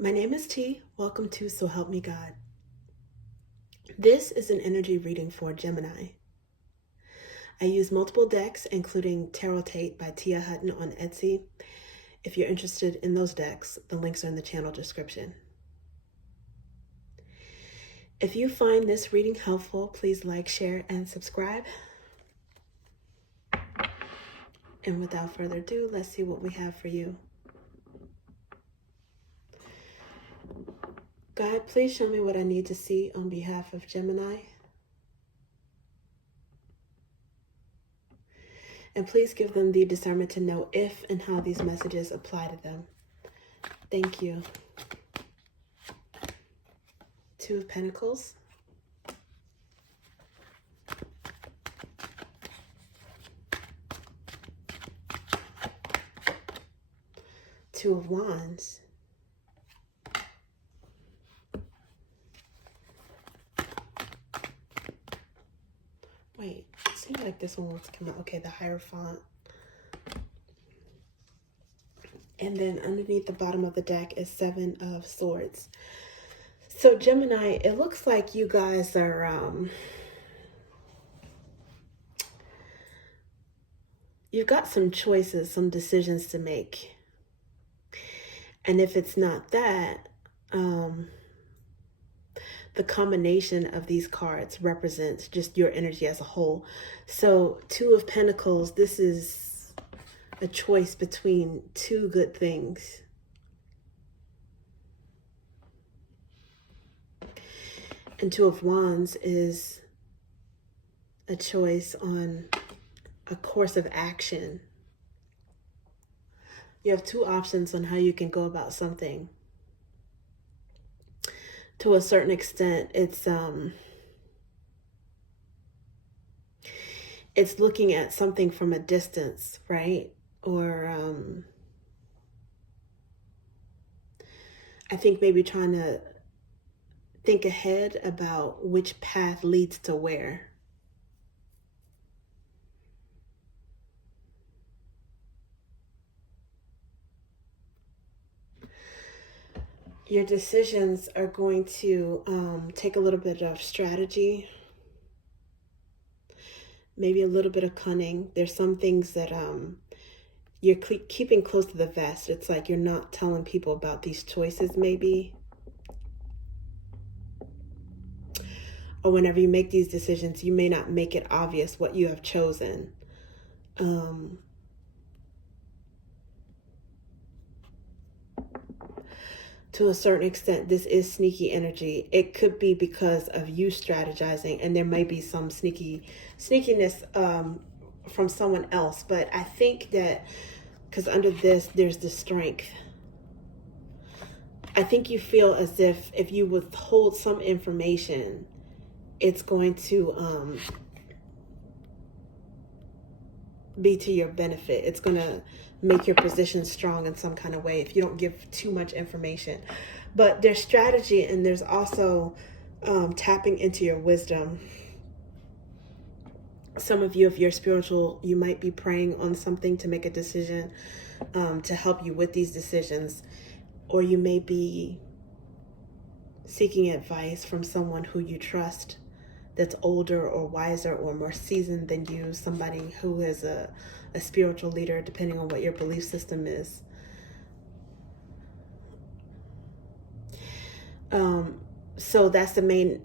My name is T. Welcome to So Help Me God. This is an energy reading for Gemini. I use multiple decks, including Tarotate by Tia Hutton on Etsy. If you're interested in those decks, the links are in the channel description. If you find this reading helpful, please like, share, and subscribe. And without further ado, let's see what we have for you. God, please show me what I need to see on behalf of Gemini. And please give them the discernment to know if and how these messages apply to them. Thank you. Two of Pentacles. Two of Wands. Wait, it seems like this one wants to come out. Okay, the Hierophant. And then underneath the bottom of the deck is Seven of Swords. So Gemini, it looks like you guys are, you've got some choices, some decisions to make. And if it's not that, the combination of these cards represents just your energy as a whole. So Two of Pentacles, this is a choice between two good things. And Two of Wands is a choice on a course of action. You have two options on how you can go about something. To a certain extent, it's looking at something from a distance, right? Or I think maybe trying to think ahead about which path leads to where. Your decisions are going to take a little bit of strategy, maybe a little bit of cunning. There's some things that you're keeping close to the vest. It's like you're not telling people about these choices maybe. Or whenever you make these decisions, you may not make it obvious what you have chosen. To a certain extent, this is sneaky energy. It could be because of you strategizing, and there may be some sneakiness from someone else. But I think that because under this, there's the strength. I think you feel as if you withhold some information, it's going to be to your benefit. It's going to make your position strong in some kind of way if you don't give too much information. But there's strategy, and there's also tapping into your wisdom. Some of you, if you're spiritual, you might be praying on something to make a decision to help you with these decisions. Or you may be seeking advice from someone who you trust that's older or wiser or more seasoned than you, somebody who is a spiritual leader, depending on what your belief system is. So that's the main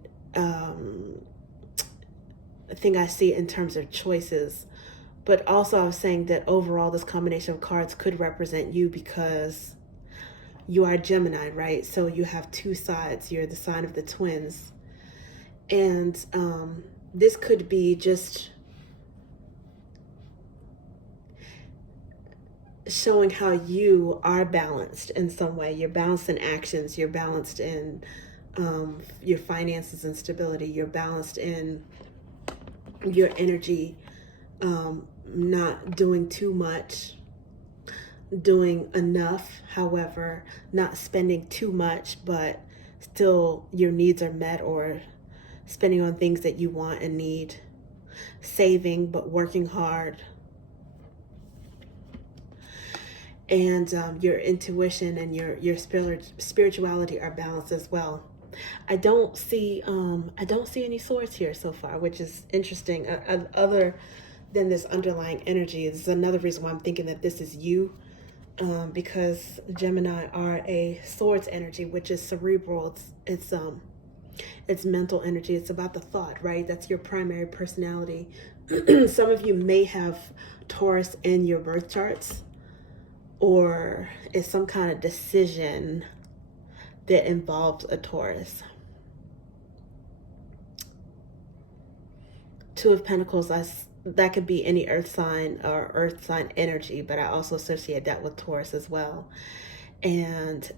thing I see in terms of choices. But also I was saying that overall this combination of cards could represent you because you are Gemini, right? So you have two sides. You're the sign of the twins. And this could be just showing how you are balanced in some way. You're balanced in actions. You're balanced in your finances and stability. You're balanced in your energy, not doing too much, doing enough, however, not spending too much, but still your needs are met, or spending on things that you want and need, saving but working hard. and your intuition and your spirituality are balanced as well. I don't see any swords here so far, which is interesting. Other than this underlying energy, this is another reason why I'm thinking that this is you, because Gemini are a swords energy, which is cerebral. It's mental energy. It's about the thought, right? That's your primary personality. Some of you may have Taurus in your birth charts, or it's some kind of decision that involves a Taurus. Two of Pentacles, that could be any earth sign or earth sign energy, but I also associate that with Taurus as well. And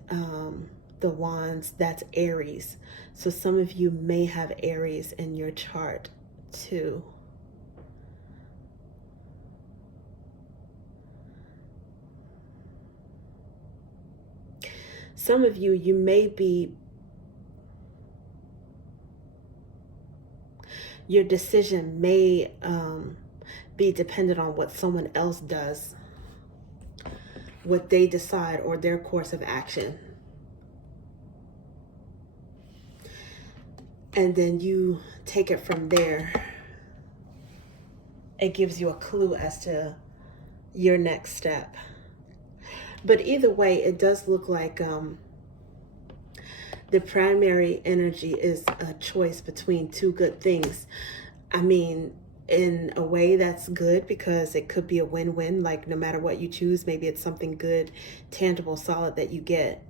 the Wands, that's Aries. So some of you may have Aries in your chart too. Some of you, you may be, your decision may be dependent on what someone else does, what they decide, or their course of action. And then you take it from there. It gives you a clue as to your next step. But either way, it does look like the primary energy is a choice between two good things. I mean, in a way that's good, because it could be a win-win. Like no matter what you choose, maybe it's something good, tangible, solid that you get.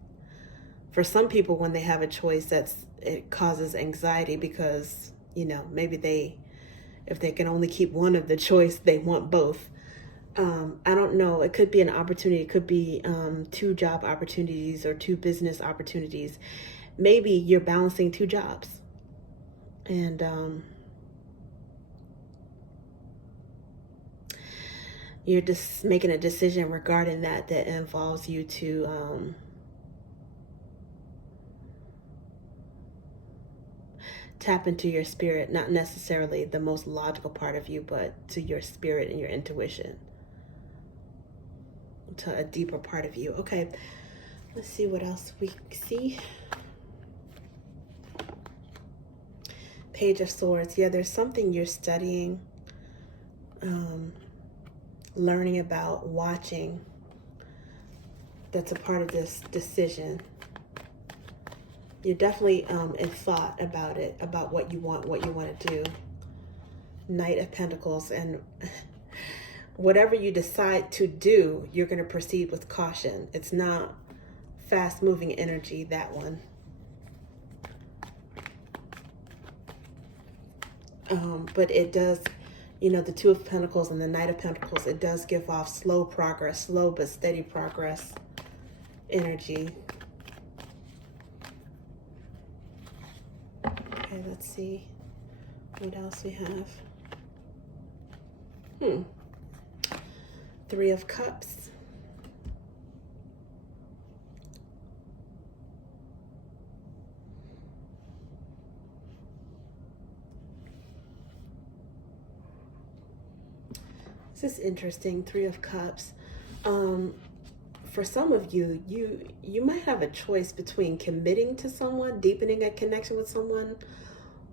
For some people, when they have a choice, it causes anxiety because, you know, maybe if they can only keep one of the choice, they want both. I don't know. It could be an opportunity. It could be 2 job opportunities or 2 business opportunities. Maybe you're balancing 2 jobs. And you're just making a decision regarding that involves you to tap into your spirit, not necessarily the most logical part of you, but to your spirit and your intuition, to a deeper part of you. Okay, let's see what else we see. Page of Swords. Yeah, there's something you're studying, learning about, watching, that's a part of this decision. You're definitely in thought about it, about what you want to do. Knight of Pentacles. And whatever you decide to do, you're going to proceed with caution. It's not fast moving energy, that one. But it does, you know, the Two of Pentacles and the Knight of Pentacles, it does give off slow progress, slow but steady progress energy. Okay, let's see what else we have. Three of Cups. This is interesting. Three of Cups. For some of you, you might have a choice between committing to someone, deepening a connection with someone,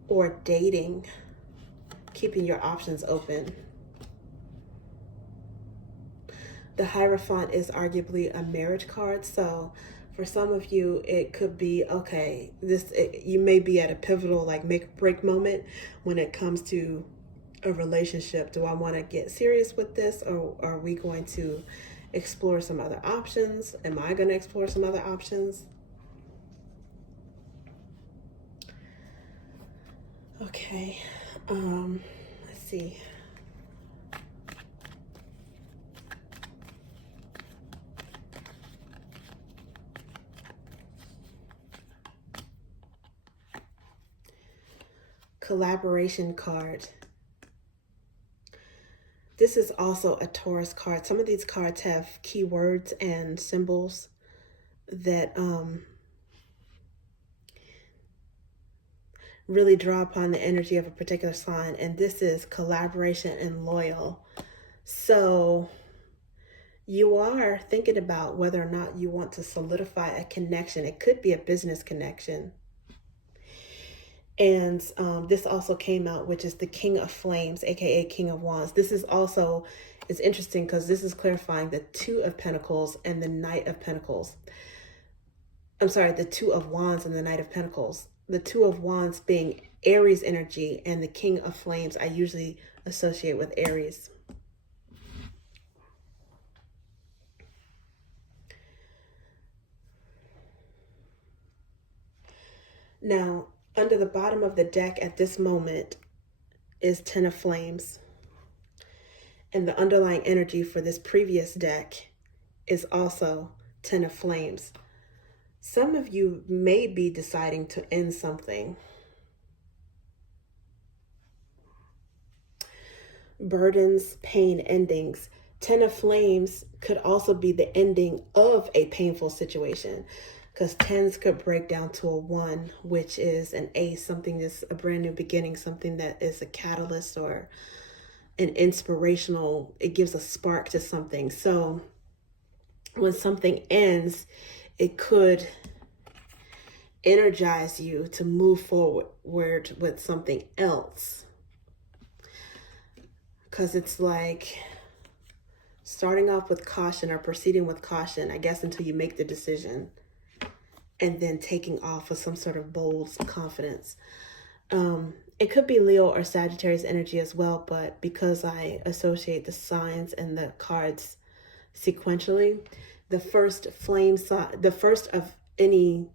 or dating, keeping your options open. The Hierophant is arguably a marriage card, so for some of you, it could be, okay, you may be at a pivotal, like, make or break moment when it comes to a relationship. Do I want to get serious with this, or are we going to explore some other options? Am I going to explore some other options? Okay, let's see. Collaboration card. This is also a Taurus card. Some of these cards have keywords and symbols that really draw upon the energy of a particular sign. And this is collaboration and loyal. So you are thinking about whether or not you want to solidify a connection. It could be a business connection. And this also came out, which is the King of Flames, aka King of Wands. This is also, it's interesting because this is clarifying the Two of Pentacles and the Knight of Pentacles. I'm sorry, the Two of Wands and the Knight of Pentacles. The Two of Wands being Aries energy, and the King of Flames I usually associate with Aries. Now, under the bottom of the deck at this moment is Ten of Flames. And the underlying energy for this previous deck is also Ten of Flames. Some of you may be deciding to end something. Burdens, pain, endings. Ten of Flames could also be the ending of a painful situation, because tens could break down to a one, which is an ace, something that's a brand new beginning, something that is a catalyst or an inspirational, it gives a spark to something. So when something ends, it could energize you to move forward with something else. Because it's like starting off with caution or proceeding with caution, I guess, until you make the decision, and then taking off with some sort of bold confidence. It could be Leo or Sagittarius energy as well, but because I associate the signs and the cards sequentially, the first flame sign, the first of any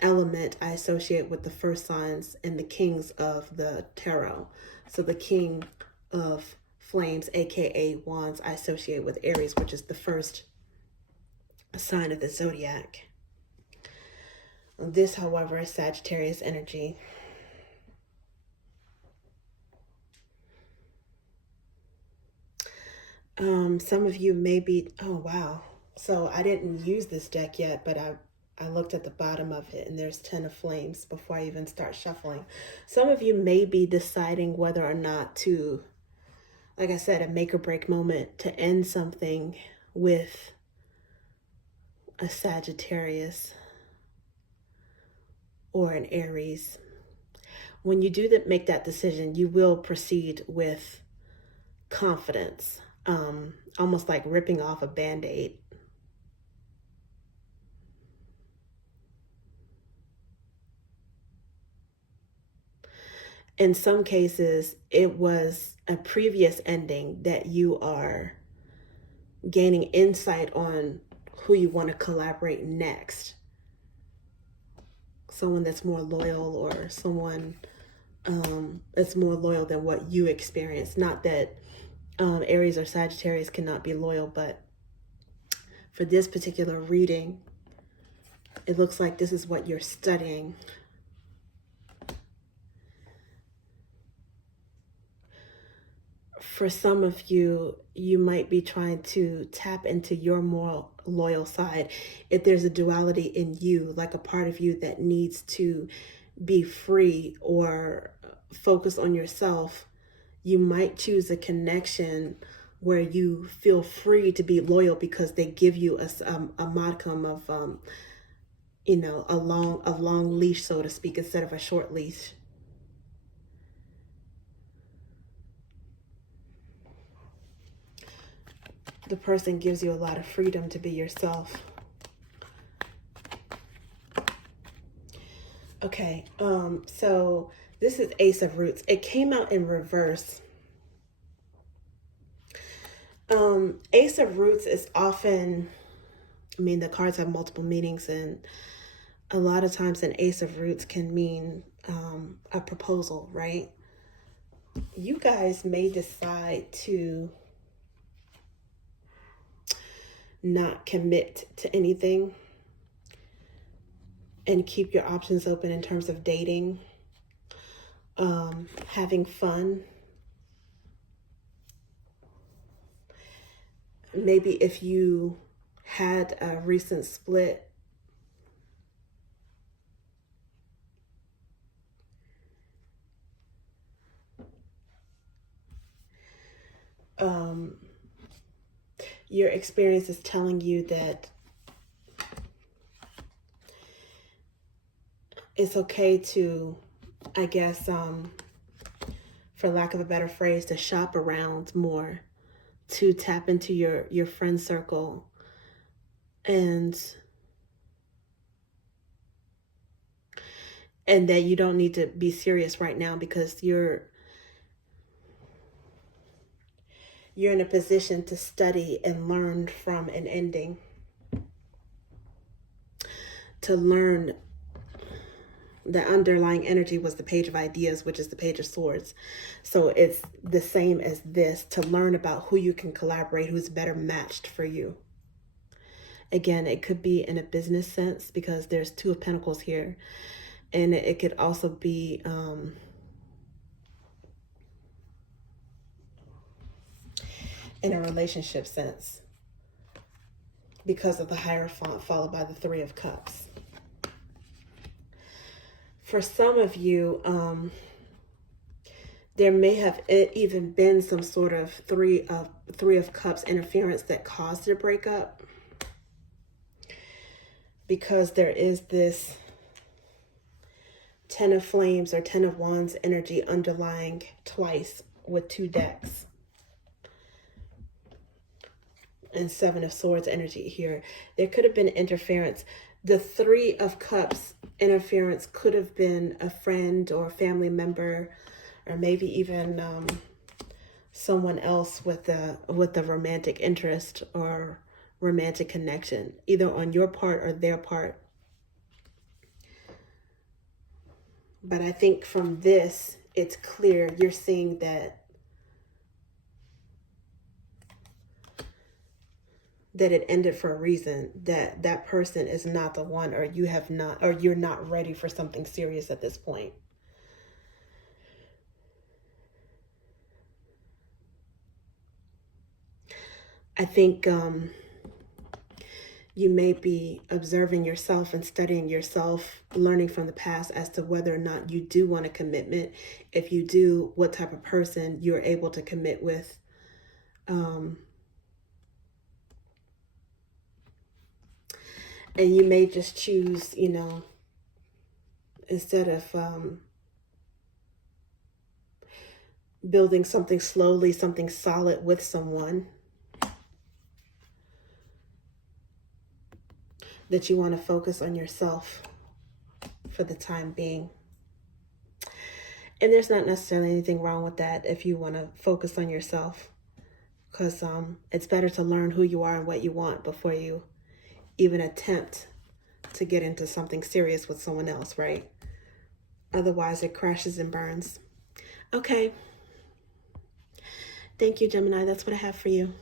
element I associate with the first signs and the kings of the tarot. So the King of Flames, aka Wands, I associate with Aries, which is the first sign of the zodiac. This, however, is Sagittarius energy. Some of you may be, oh wow. So I didn't use this deck yet, but I looked at the bottom of it and there's 10 of Flames before I even start shuffling. Some of you may be deciding whether or not to, like I said, a make or break moment to end something with a Sagittarius or an Aries. When you do that, make that decision, you will proceed with confidence, almost like ripping off a band-aid. In some cases, it was a previous ending that you are gaining insight on who you want to collaborate next. Someone that's more loyal, or someone that's more loyal than what you experienced. Not that Aries or Sagittarius cannot be loyal, but for this particular reading, it looks like this is what you're studying. For some of you, you might be trying to tap into your more loyal side. If there's a duality in you, like a part of you that needs to be free or focus on yourself, you might choose a connection where you feel free to be loyal because they give you a modicum of, you know, a long leash, so to speak, instead of a short leash. The person gives you a lot of freedom to be yourself. Okay, so this is Ace of Roots. It came out in reverse. Ace of Roots is often, I mean, the cards have multiple meanings, and a lot of times an Ace of Roots can mean a proposal, right? You guys may decide to not commit to anything and keep your options open in terms of dating, having fun. Maybe if you had a recent split, your experience is telling you that it's okay to, I guess, for lack of a better phrase, to shop around more, to tap into your friend circle, and that you don't need to be serious right now because you're in a position to study and learn from an ending, to learn. The underlying energy was the Page of Ideas, which is the Page of Swords. So it's the same as this, to learn about who you can collaborate, who's better matched for you. Again, it could be in a business sense because there's Two of Pentacles here. And it could also be in a relationship sense because of the Hierophant followed by the Three of Cups. For some of you, there may have even been some sort of Three of Cups interference that caused the breakup, because there is this Ten of Flames or Ten of Wands energy underlying twice with two decks, and Seven of Swords energy here. There could have been interference. The Three of Cups interference could have been a friend or a family member, or maybe even someone else with a romantic interest or romantic connection, either on your part or their part. But I think from this, it's clear you're seeing that it ended for a reason, that that person is not the one, or you're not ready for something serious at this point. I think you may be observing yourself and studying yourself, learning from the past as to whether or not you do want a commitment. If you do, what type of person you're able to commit with. And you may just choose, instead of building something slowly, something solid with someone, that you want to focus on yourself for the time being. And there's not necessarily anything wrong with that if you want to focus on yourself, because it's better to learn who you are and what you want before you even attempt to get into something serious with someone else, right? Otherwise, it crashes and burns. Okay. Thank you, Gemini. That's what I have for you.